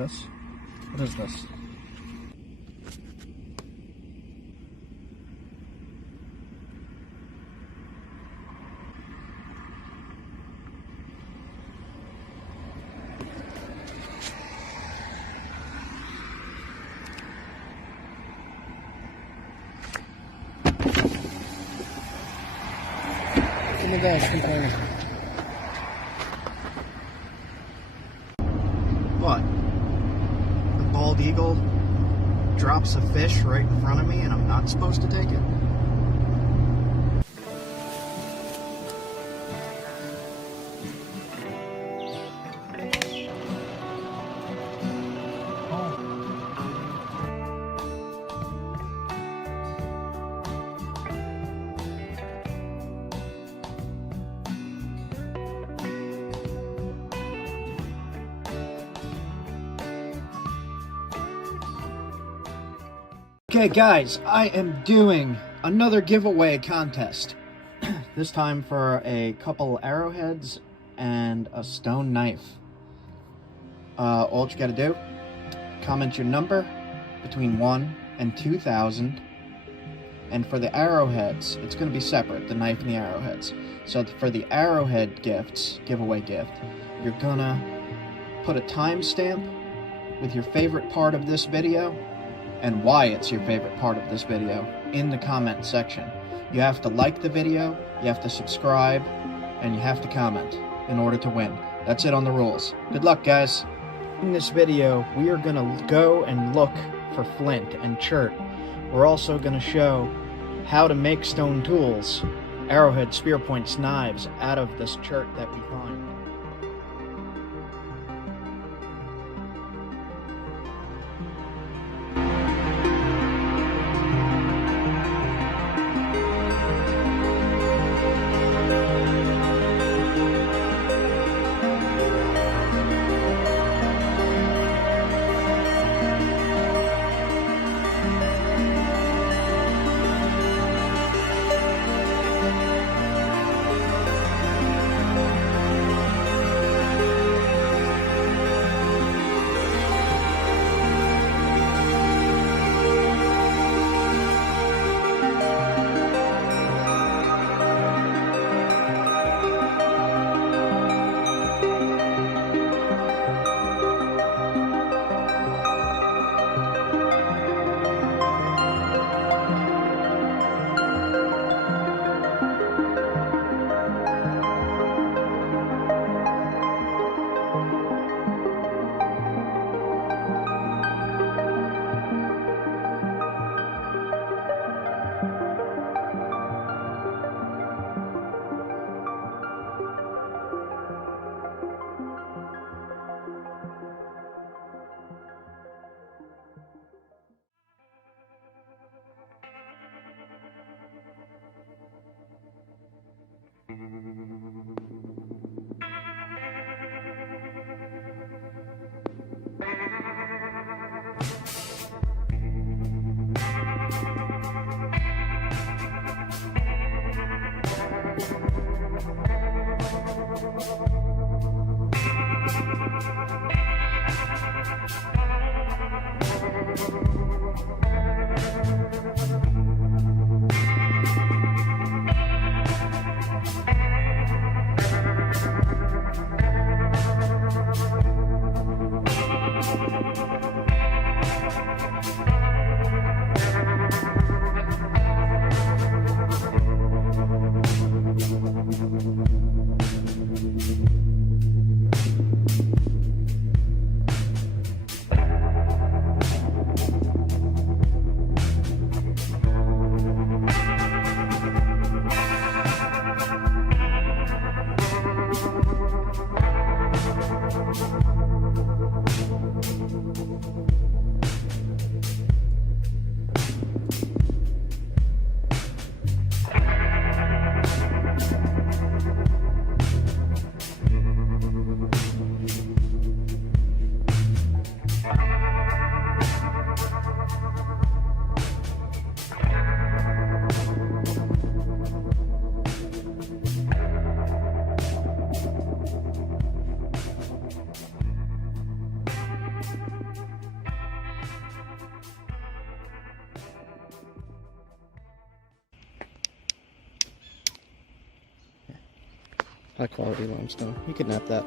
This? What is this? Give me this container. What? The bald eagle drops a fish right in front of me and I'm not supposed to take it? Okay guys, I am doing another giveaway contest. This time for a couple arrowheads and a stone knife. All you gotta do, comment your number between 1 and 2,000. And for the arrowheads, it's gonna be separate, the knife and the arrowheads. So for the arrowhead gifts, giveaway gift, you're gonna put a timestamp with your favorite part of this video and why it's your favorite part of this video in the comment section. You have to like the video, you have to subscribe, and you have to comment in order to win. That's it on the rules. Good luck, guys. In this video, we are gonna go and look for flint and chert. We're also gonna show how to make stone tools, arrowhead, spear points, knives out of this chert that we find. High quality limestone. You could nap that.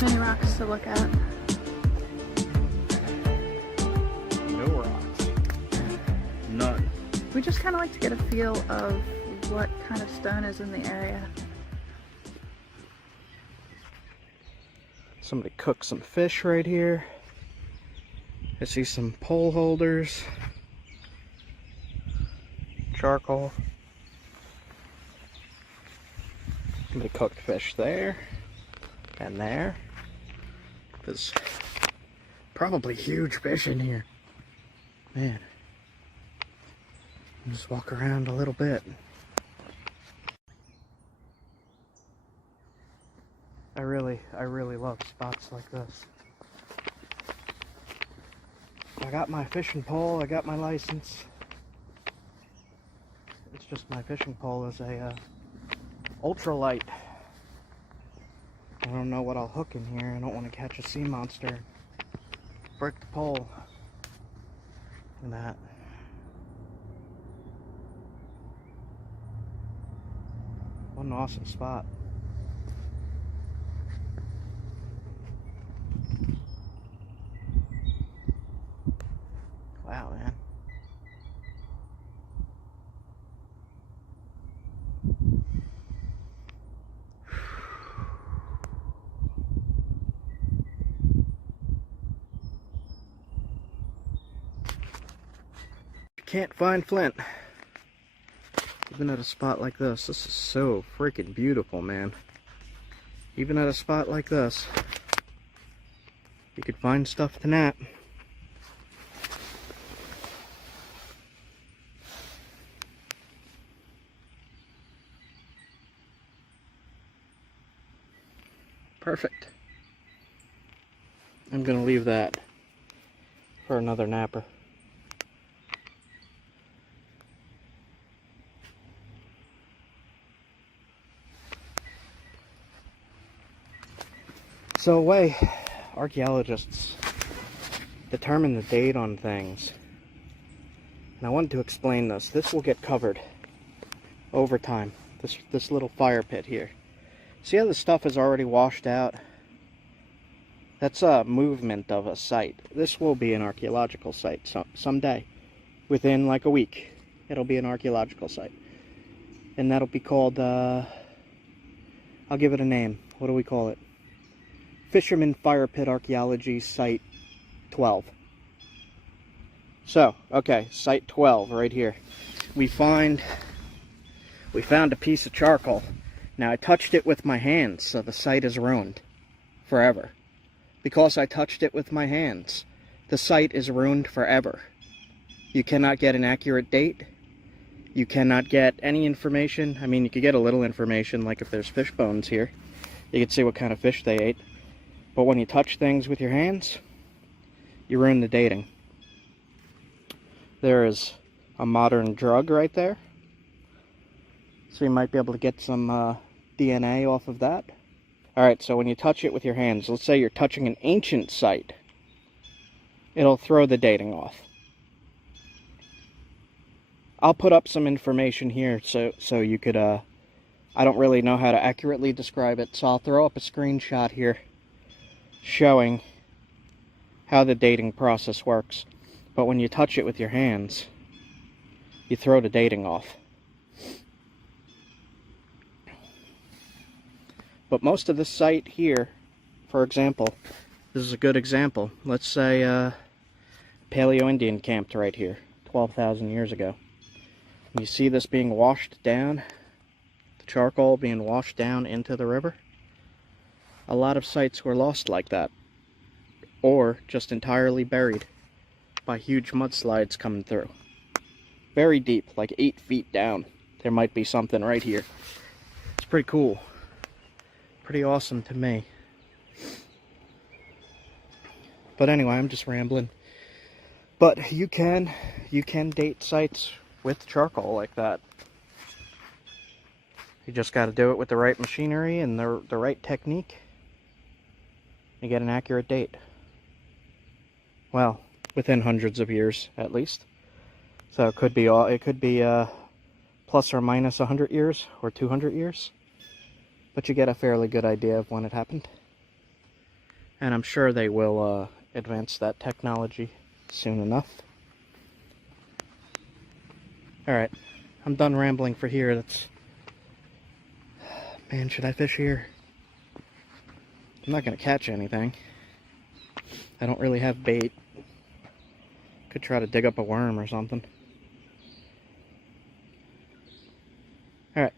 Many rocks to look at. No rocks. None. We just kind of like to get a feel of what kind of stone is in the area. Somebody cooked some fish right here. I see some pole holders. Charcoal. Somebody cooked fish there. And there. There's probably huge fish in here. Man. Just walk around a little bit. I really love spots like this. I got my fishing pole, I got my license. It's just my fishing pole is a ultralight. I don't know what I'll hook in here. I don't want to catch a sea monster. Break the pole. And that. What an awesome spot. Wow, man. Can't find Flint. Even at a spot like this. This is so freaking beautiful, man. Even at a spot like this, you could find stuff to nap. Perfect. I'm gonna leave that for another napper. So, way archaeologists determine the date on things. And I wanted to explain this. This will get covered over time. This little fire pit here. See how the stuff is already washed out? That's a movement of a site. This will be an archaeological site someday. Within like a week, it'll be an archaeological site. And that'll be called, I'll give it a name. What do we call it? Fisherman Fire Pit Archaeology Site 12. So, okay, Site 12 right here. We found a piece of charcoal. Now I touched it with my hands, so the site is ruined forever. Because I touched it with my hands, the site is ruined forever. You cannot get an accurate date. You cannot get any information. I mean, you could get a little information, like if there's fish bones here. You could see what kind of fish they ate. But when you touch things with your hands, you ruin the dating. There is a modern drug right there. So you might be able to get some DNA off of that. Alright, so when you touch it with your hands, let's say you're touching an ancient site, it'll throw the dating off. I'll put up some information here so you could, I don't really know how to accurately describe it, so I'll throw up a screenshot here showing how the dating process works. But when you touch it with your hands, you throw the dating off. But most of the site here, for example, this is a good example. Let's say Paleo-Indian camped right here 12,000 years ago. You see this being washed down, the charcoal being washed down into the river. A lot of sites were lost like that. or just entirely buried by huge mudslides coming through. Very deep, like 8 feet down. There might be something right here. It's pretty cool. Pretty awesome to me. But anyway, I'm just rambling. But you can date sites with charcoal like that. You just got to do it with the right machinery and the right technique. You get an accurate date. Well, within hundreds of years at least. So it could be plus or minus 100 years or 200 years. But you get a fairly good idea of when it happened. And I'm sure they will advance that technology soon enough. Alright, I'm done rambling for here. Man, should I fish here? I'm not going to catch anything. I don't really have bait. Could try to dig up a worm or something. Alright.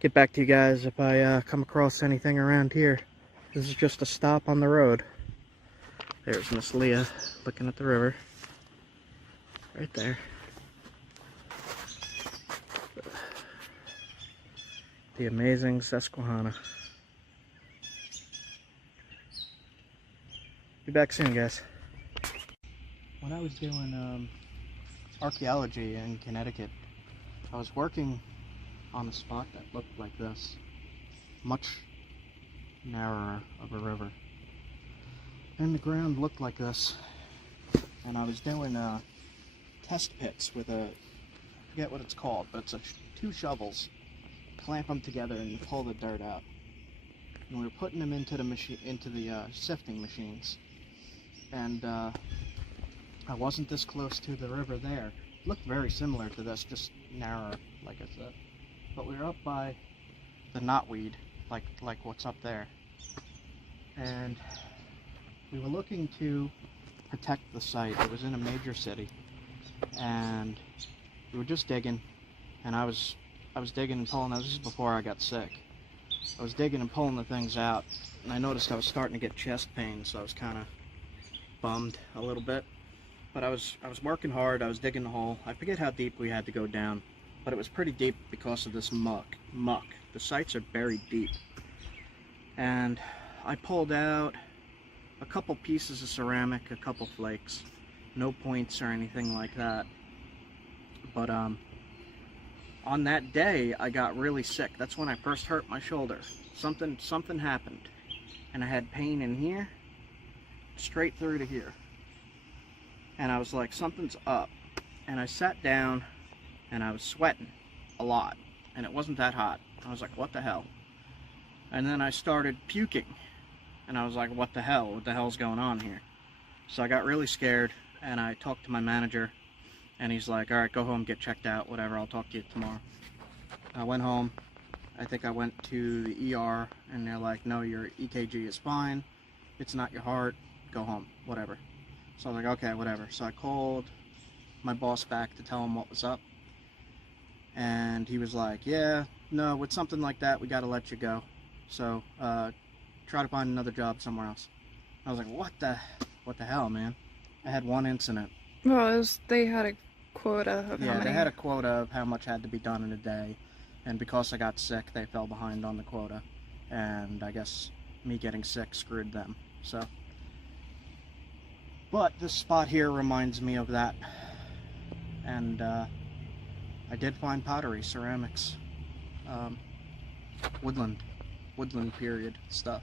Get back to you guys if I come across anything around here. This is just a stop on the road. There's Miss Leah looking at the river. Right there. The amazing Susquehanna. Be back soon, guys. When I was doing archaeology in Connecticut, I was working on a spot that looked like this. Much narrower of a river. And the ground looked like this. And I was doing test pits with I forget what it's called, but it's two shovels. Clamp them together and you pull the dirt out. And we were putting them into the sifting machines. And I wasn't this close to the river there. It looked very similar to this, just narrower, like I said. But we were up by the knotweed, like what's up there. And we were looking to protect the site. It was in a major city. And we were just digging, and I was digging and pulling. This is before I got sick. I was digging and pulling the things out, and I noticed I was starting to get chest pain, so I was kind of bummed a little bit. But I was working hard. I was digging the hole. I forget how deep we had to go down, but it was pretty deep because of this muck. The sites are buried deep. And I pulled out a couple pieces of ceramic, a couple flakes. No points or anything like that. But on that day, I got really sick. That's when I first hurt my shoulder. Something happened. And I had pain in here, straight through to here. And I was like, something's up. And I sat down, and I was sweating a lot. And it wasn't that hot. I was like, what the hell? And then I started puking. And I was like, what the hell? What the hell's going on here? So I got really scared, and I talked to my manager. And he's like, all right, go home, get checked out, whatever, I'll talk to you tomorrow. I went home. I think I went to the ER, and they're like, no, your EKG is fine. It's not your heart. Go home, whatever. So I was like, okay, whatever. So I called my boss back to tell him what was up. And he was like, yeah, no, with something like that, we got to let you go. So try to find another job somewhere else. I was like, what the hell, man? I had one incident. Well, they had a quota of how Yeah, many... they had a quota of how much had to be done in a day. And because I got sick, they fell behind on the quota. And I guess me getting sick screwed them. So, but this spot here reminds me of that. And I did find pottery, ceramics, woodland period stuff.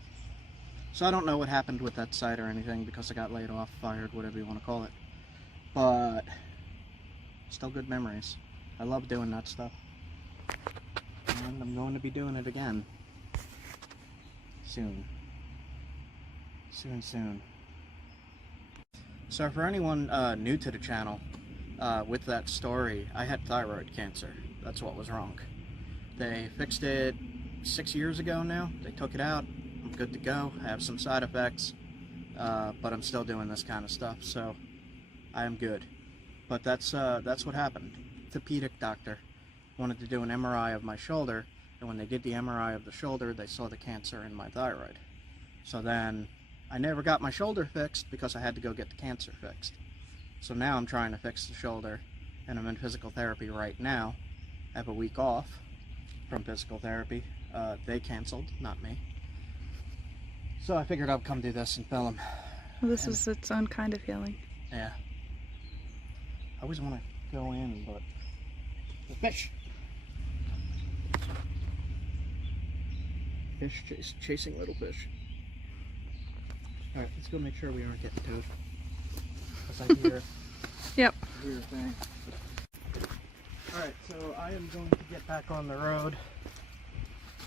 So I don't know what happened with that site or anything because I got laid off, fired, whatever you want to call it. But still good memories. I love doing that stuff. And I'm going to be doing it again. Soon. Soon. So for anyone new to the channel, with that story, I had thyroid cancer. That's what was wrong. They fixed it 6 years ago now. They took it out. I'm good to go. I have some side effects, but I'm still doing this kind of stuff, so I am good. But that's what happened. Orthopedic doctor wanted to do an MRI of my shoulder, and when they did the MRI of the shoulder, they saw the cancer in my thyroid. So then I never got my shoulder fixed because I had to go get the cancer fixed. So now I'm trying to fix the shoulder, and I'm in physical therapy right now. I have a week off from physical therapy. They canceled, not me. So I figured I'd come do this and film. Well, this is its own kind of healing. Yeah. I always want to go in, but the fish. Fish chasing little fish. All right, let's go make sure we aren't getting towed. Because I hear. Yep. Hear a thing. All right, so I am going to get back on the road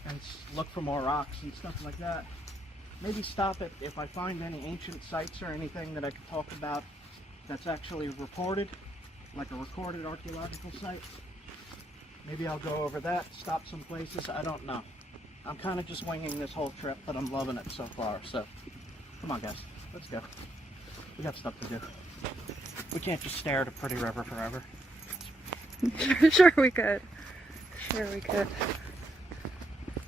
and look for more rocks and stuff like that. Maybe stop it if I find any ancient sites or anything that I could talk about that's actually reported, like a recorded archaeological site. Maybe I'll go over that, stop some places, I don't know. I'm kind of just winging this whole trip, but I'm loving it so far. So, come on guys, let's go. We got stuff to do. We can't just stare at a pretty river forever. Sure we could. Sure we could.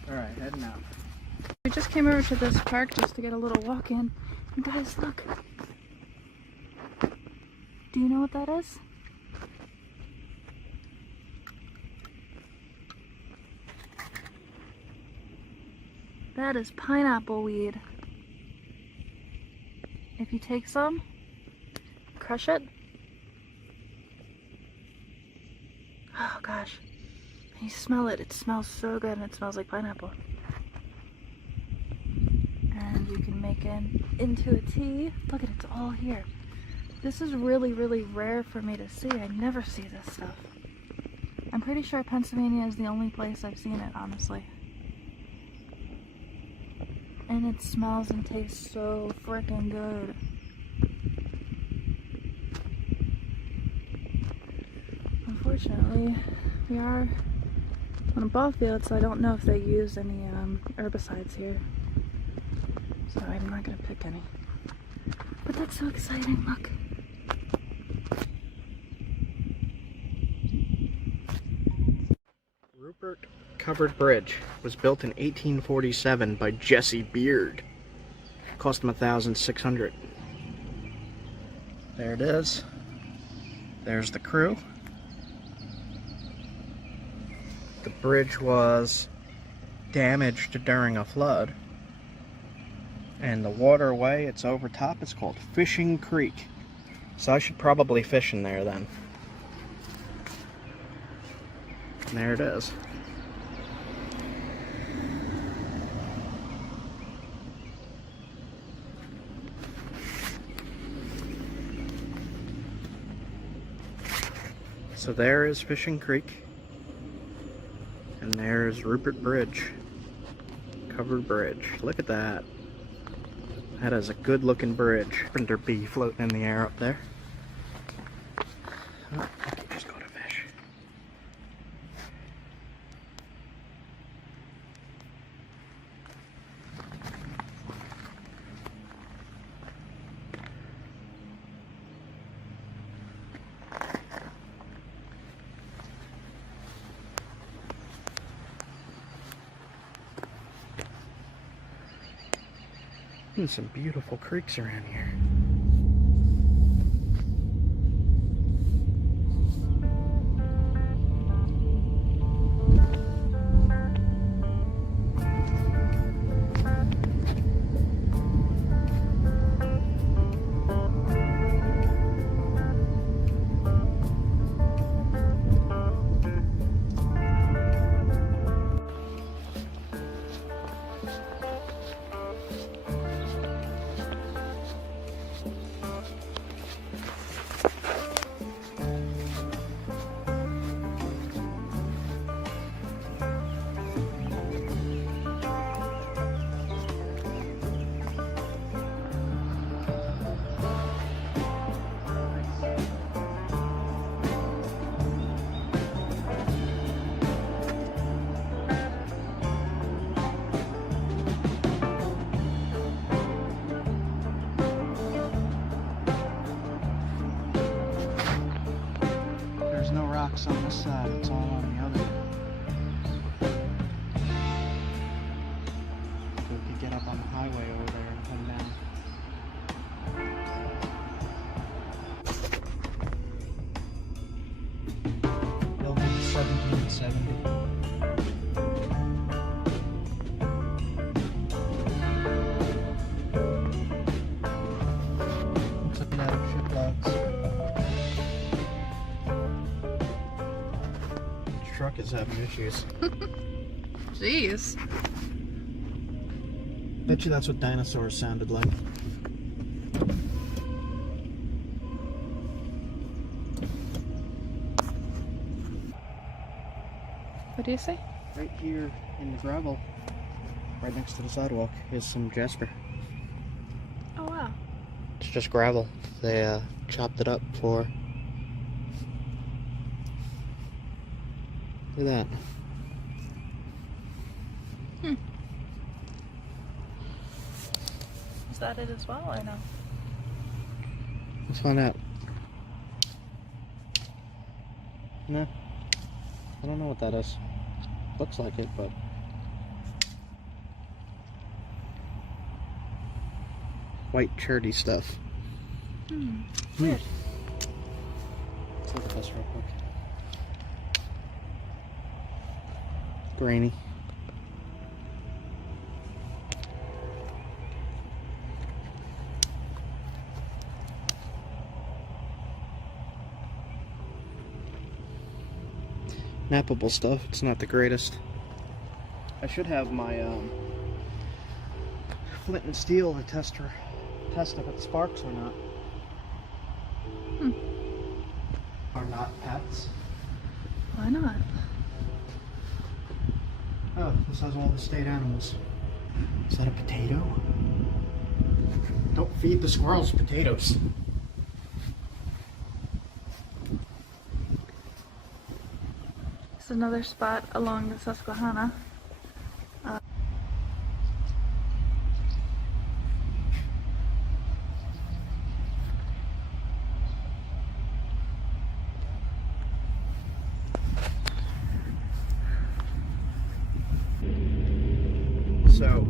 Alright, heading out. We just came over to this park just to get a little walk in. And guys, look. Do you know what that is? That is pineapple weed. If you take some, crush it. Oh gosh. You smell it. It smells so good, and it smells like pineapple. And you can make it into a tea. Look at it, it's all here. This is really, really rare for me to see. I never see this stuff. I'm pretty sure Pennsylvania is the only place I've seen it, honestly. And it smells and tastes so freaking good. Unfortunately, we are on a ball field, so I don't know if they use any herbicides here. So I'm not gonna pick any. But that's so exciting, look. Rupert Covered Bridge was built in 1847 by Jesse Beard. Cost him $1,600. There it is. There's the crew. The bridge was damaged during a flood. And the waterway it's over top is called Fishing Creek. So I should probably fish in there then. And there it is. So there is Fishing Creek. And there's Rupert Bridge. Covered bridge. Look at that. That is a good looking bridge. Carpenter bee floating in the air up there. Oh, I can just go to fish. And some beautiful creeks around here. On this side, it's all on the other. So we could get up on the highway over there and come down. 70. Looks like that ship logs. This truck is having issues. Jeez. Bet you that's what dinosaurs sounded like. What do you say? Right here in the gravel, right next to the sidewalk, is some jasper. Oh wow. It's just gravel. They chopped it up for... Look at that. Is that it as well, or no? Let's find out. No. I don't know what that is. Looks like it, but... White cherty stuff. Weird. Let's look at this real quick. Grainy. Knappable stuff. It's not the greatest. I should have my flint and steel to test if it sparks or not. Are not pets. Why not? Oh, this has all the state animals. Is that a potato? Don't feed the squirrels potatoes. It's another spot along the Susquehanna. So,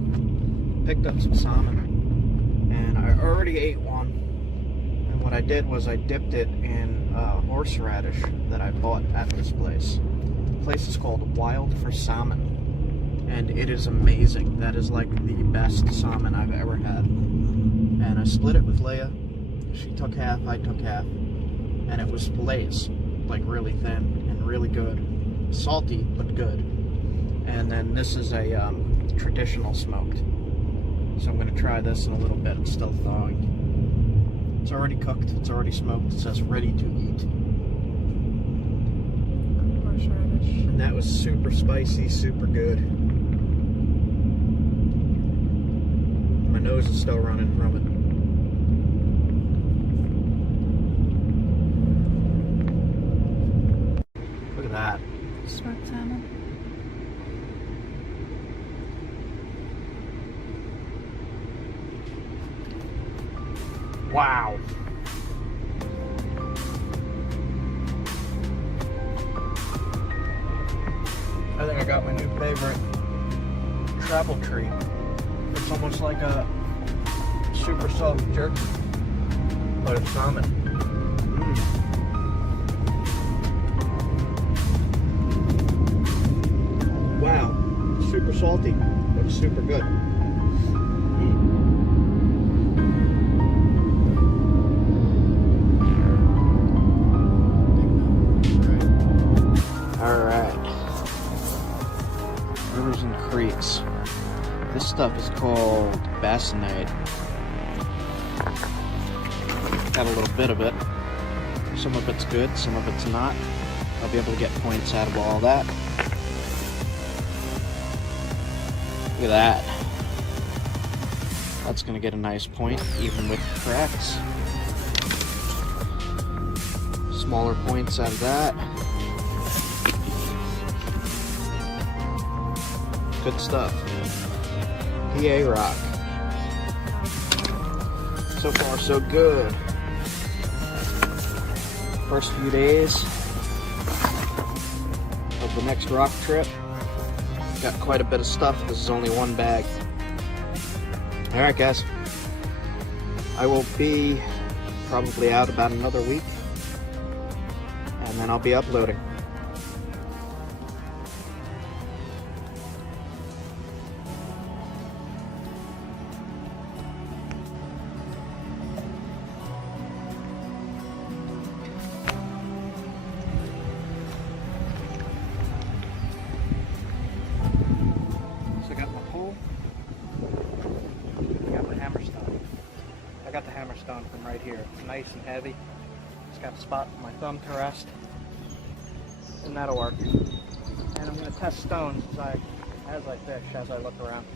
picked up some salmon, and I already ate one. And what I did was I dipped it in horseradish that I bought at this place. The place is called Wild for Salmon, and it is amazing. That is like the best salmon I've ever had. And I split it with Leia. She took half, I took half, and it was fillets, like really thin and really good. Salty, but good. And then this is a traditional smoked. So I'm going to try this in a little bit. It's still thawing. It's already cooked. It's already smoked. It says ready to eat. Horseradish. And that was super spicy, super good. My nose is still running from it. Look at that. Smoked salmon. Wow. I think I got my new favorite travel treat. It's almost like a super soft jerky, but it's salmon. Wow, super salty, but super good. Rivers and creeks. This stuff is called basinite. Got a little bit of it. Some of it's good, some of it's not. I'll be able to get points out of all that. Look at that. That's gonna get a nice point, even with the cracks. Smaller points out of that. Good stuff. PA rock. So far, so good. First few days of the next rock trip. Got quite a bit of stuff. This is only one bag. Alright, guys. I will be probably out about another week, and then I'll be uploading. stone from right here. It's nice and heavy. It's got a spot for my thumb to rest. And that'll work. And I'm going to test stones as I fish, as I look around.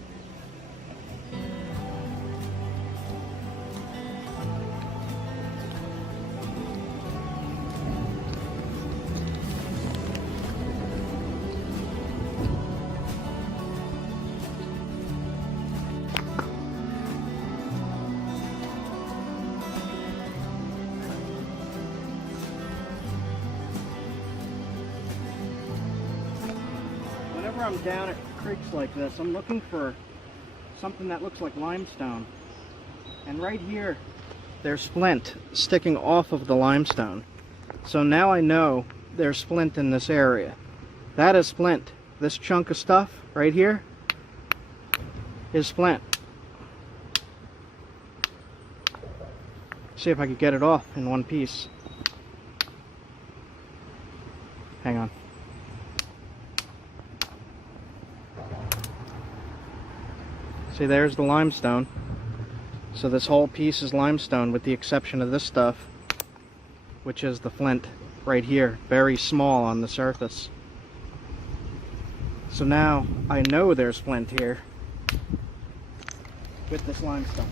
Whenever I'm down at creeks like this, I'm looking for something that looks like limestone. And right here, there's flint sticking off of the limestone. So now I know there's flint in this area. That is flint. This chunk of stuff right here is flint. See if I could get it off in one piece. Hang on. See, there's the limestone. So this whole piece is limestone with the exception of this stuff, which is the flint right here, very small on the surface. So now I know there's flint here with this limestone.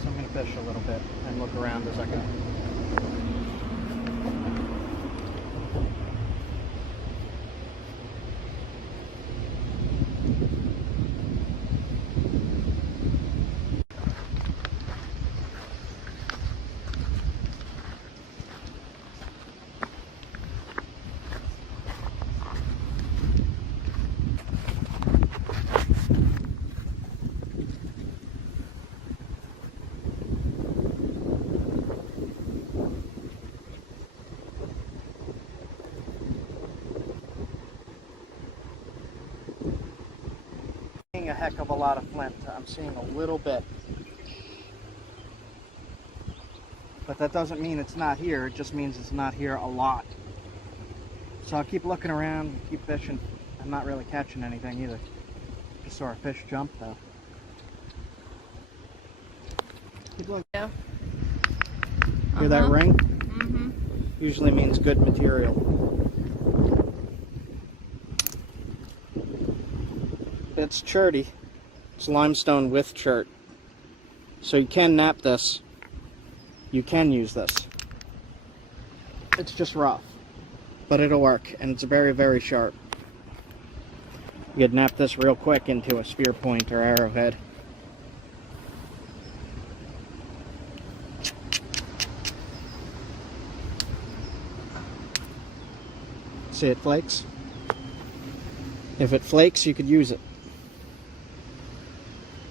So I'm going to fish a little bit and look around as I go. A heck of a lot of flint. I'm seeing a little bit, but that doesn't mean it's not here. It just means it's not here a lot. So I'll keep looking around and keep fishing. I'm not really catching anything either. Just saw a fish jump though. Keep looking. Yeah. Hear that ring? Mm-hmm. Usually means good material. It's cherty. It's limestone with chert. So you can knap this. You can use this. It's just rough, but it'll work, and it's very, very sharp. You could knap this real quick into a spear point or arrowhead. See, it flakes. If it flakes, you could use it.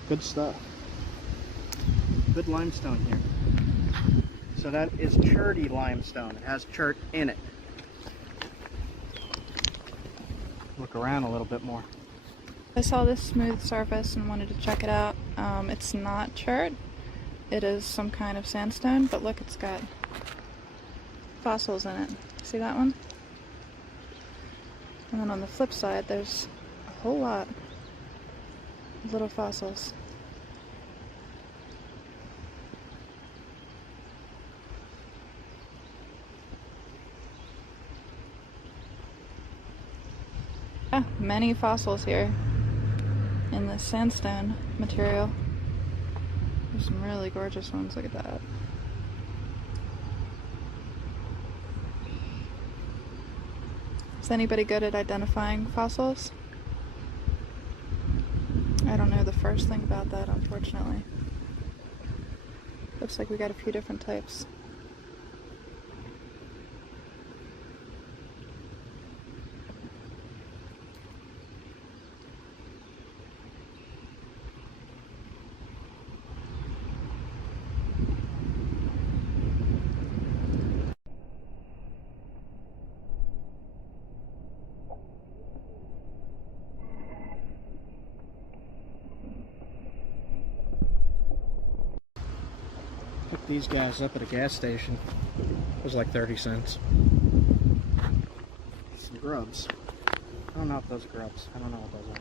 Good stuff. Good limestone here. So that is cherty limestone. It has chert in it. Look around a little bit more. I saw this smooth surface and wanted to check it out. It's not chert. It is some kind of sandstone, but look, it's got fossils in it. See that one? And then on the flip side, there's a whole lot of little fossils. Yeah, many fossils here in this sandstone material. There's some really gorgeous ones, look at that. Is anybody good at identifying fossils? I don't know the first thing about that, unfortunately. Looks like we got a few different types. Picked these guys up at a gas station. It was like 30 cents. Some grubs. I don't know if those are grubs. I don't know what those are.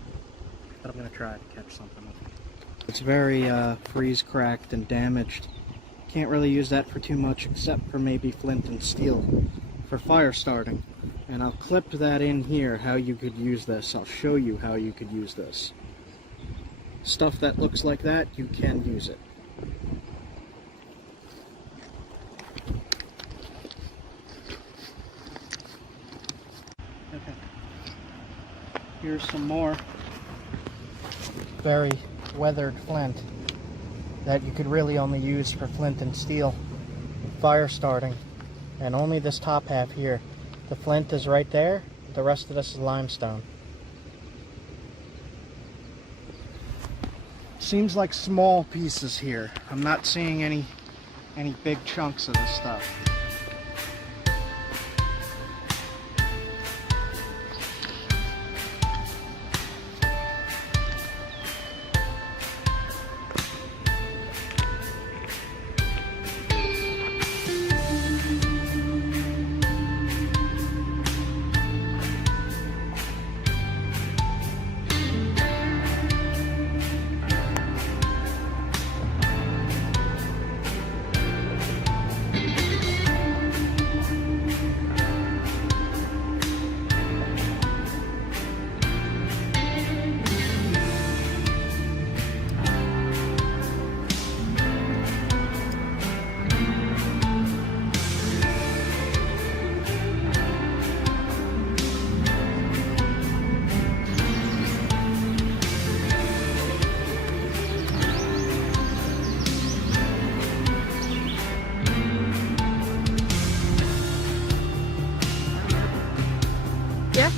But I'm going to try to catch something with them. It's very freeze cracked and damaged. Can't really use that for too much except for maybe flint and steel for fire starting. And I'll clip that in here how you could use this. I'll show you how you could use this. Stuff that looks like that, you can use it. Okay. Here's some more very weathered flint that you could really only use for flint and steel fire starting, and only this top half here. The flint is right there, the rest of this is limestone. Seems like small pieces here. I'm not seeing any big chunks of this stuff. Yeah?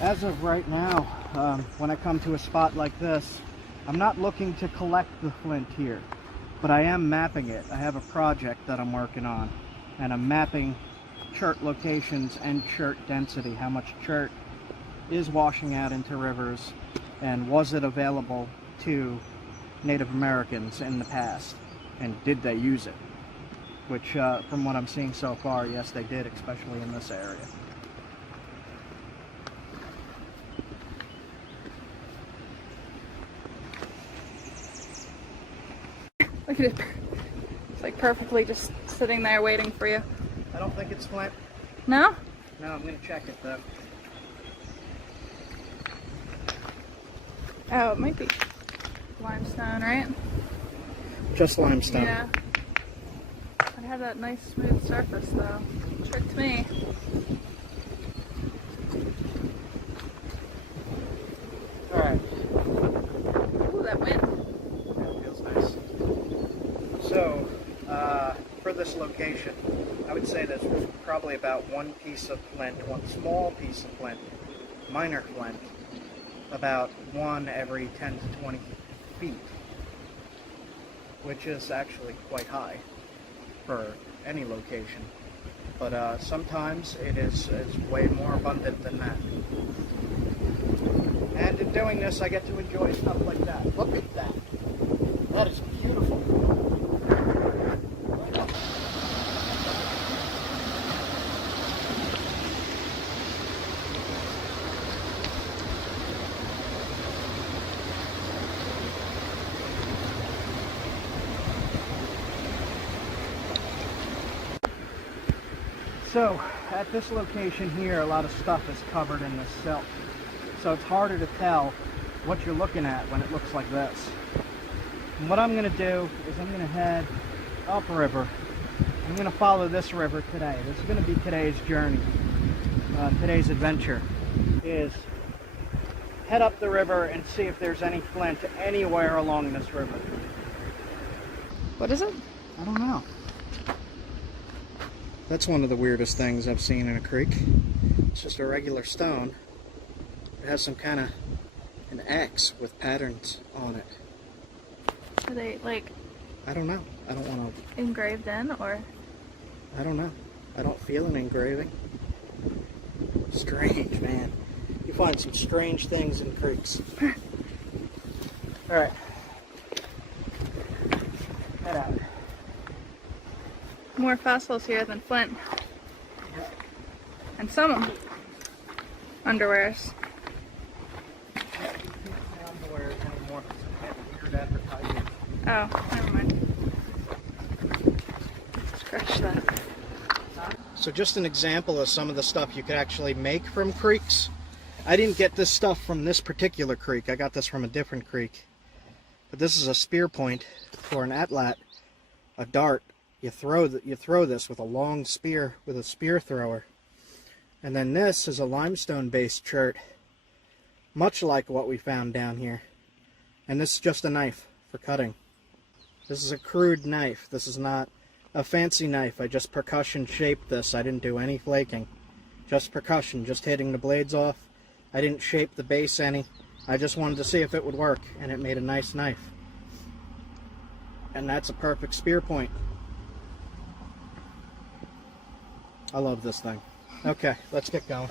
As of right now, when I come to a spot like this, I'm not looking to collect the flint here, but I am mapping it. I have a project that I'm working on, and I'm mapping chert locations and chert density, how much chert is washing out into rivers, and was it available to Native Americans in the past, and did they use it? Which, from what I'm seeing so far, yes they did, especially in this area. Look at it. It's like perfectly just sitting there waiting for you. I don't think it's flint. No? No, I'm gonna check it though. Oh, it might be limestone, right? Just limestone. Yeah. It had that nice smooth surface though. Tricked me. Alright. Ooh, that wind. That feels nice. So, for this location, I would say there's probably about one piece of flint, one small piece of flint, minor flint, about one every 10 to 20 feet, which is actually quite high for any location. But sometimes it is way more abundant than that. And in doing this, I get to enjoy stuff like that. Look at that. That is beautiful. So, at this location here, a lot of stuff is covered in this silt. So it's harder to tell what you're looking at when it looks like this. And what I'm going to do is I'm going to head upriver. I'm going to follow this river today. This is going to be today's journey. today's adventure is head up the river and see if there's any flint anywhere along this river. What is it? I don't know. That's one of the weirdest things I've seen in a creek. It's just a regular stone. It has some kind of an X with patterns on it. Are they like I don't know. I don't want to... engraved in, or? I don't know. I don't feel an engraving. Strange, man. You find some strange things in creeks. Alright. Head out. More fossils here than flint. And some of them. Underwears. Oh, never mind. Scratch that. So just an example of some of the stuff you could actually make from creeks. I didn't get this stuff from this particular creek. I got this from a different creek. But this is a spear point for an atlat, a dart. You throw this with a long spear, with a spear thrower. And then this is a limestone-based chert, much like what we found down here. And this is just a knife for cutting. This is a crude knife. This is not a fancy knife. I just percussion shaped this. I didn't do any flaking. Just percussion, just hitting the blades off. I didn't shape the base any. I just wanted to see if it would work, and it made a nice knife. And that's a perfect spear point. I love this thing. Okay, let's get going.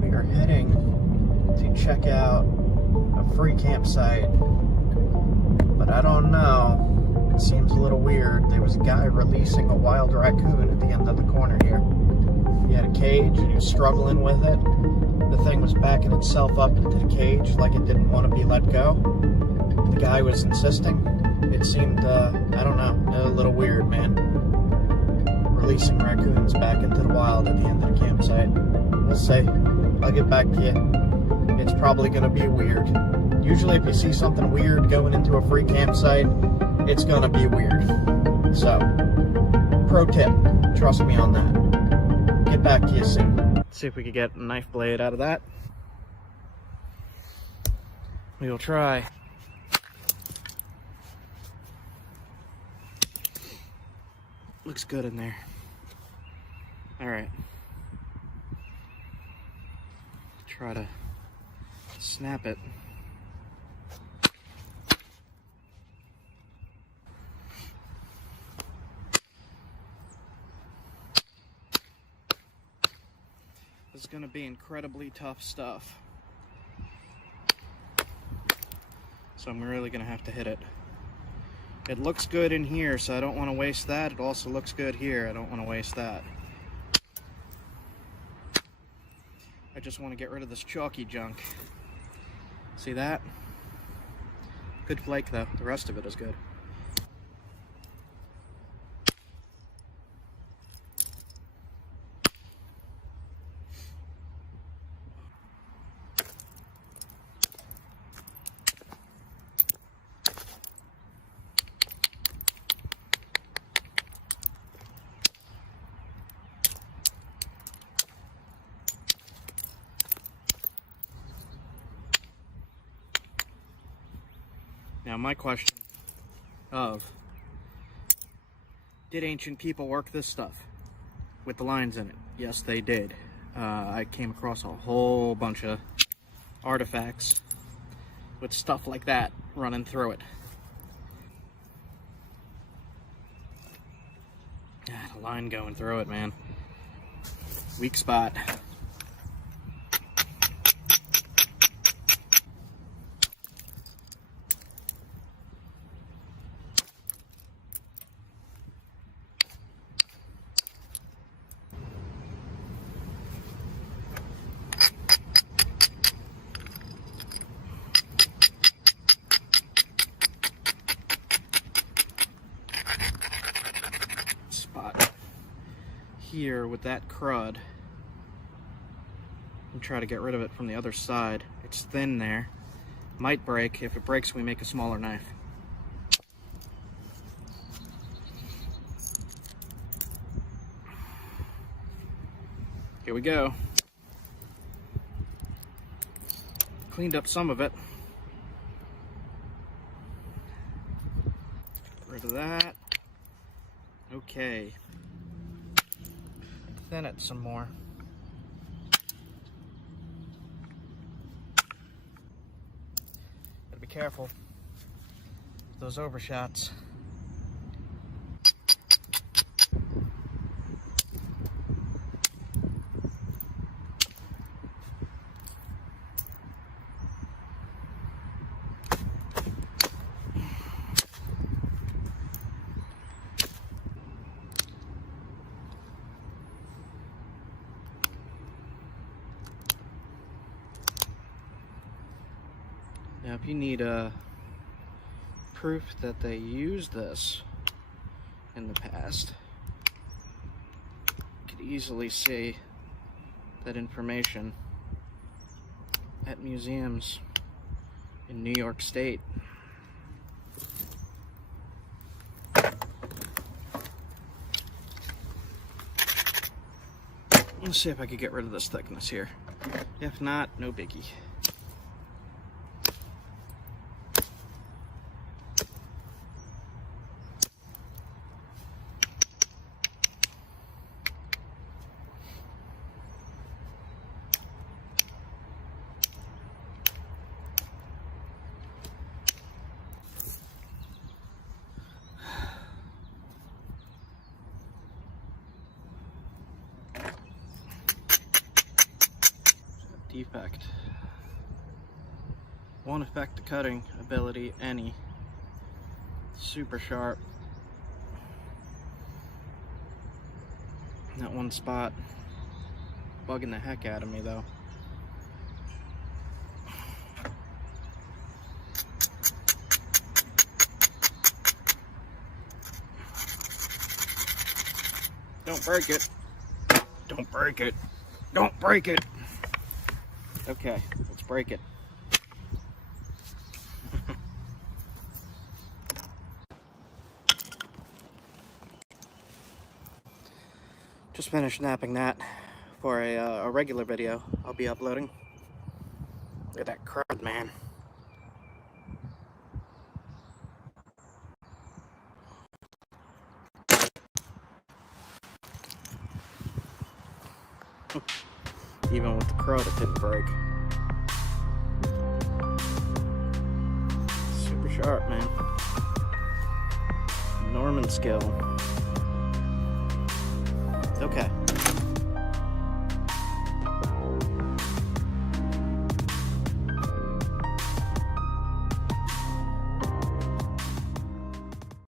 We are heading to check out a free campsite, but I don't know. It seems a little weird. There was a guy releasing a wild raccoon at the end of the corner here. He had a cage and he was struggling with it. The thing was backing itself up into the cage like it didn't want to be let go. The guy was insisting. It seemed, I don't know, a little weird, man. Releasing raccoons back into the wild at the end of the campsite. We'll see. I'll get back to you. It's probably going to be weird. Usually if you see something weird going into a free campsite, it's gonna be weird. So, pro tip, trust me on that. Get back to you soon. Let's see if we can get a knife blade out of that. We will try. Looks good in there. Alright. Try to snap it. This is going to be incredibly tough stuff. So I'm really going to have to hit it. It looks good in here, so I don't want to waste that. It also looks good here. I don't want to waste that. I just want to get rid of this chalky junk. See that? Good flake though. The rest of it is good. Now my question of, did ancient people work this stuff with the lines in it? Yes, they did. I came across a whole bunch of artifacts with stuff like that running through it. The line going through it, man. Weak spot. here with that crud and try to get rid of it from the other side. It's thin there. Might break. If it breaks, we make a smaller knife. Here we go. Cleaned up some of it. Get rid of that. Okay. Thin it some more. Gotta be careful. Those overshots. Now, if you need proof that they used this in the past, you could easily see that information at museums in New York State. Let's see if I could get rid of this thickness here. If not, no biggie. Defect. Won't affect the cutting ability any. Super sharp. That one spot bugging the heck out of me though. Don't break it. Don't break it. Don't break it. Okay, let's break it. Just finished knapping that for a regular video I'll be uploading. Look at that crud, man. Even with the crud, it didn't break. Super sharp, man. Norman skill. Okay.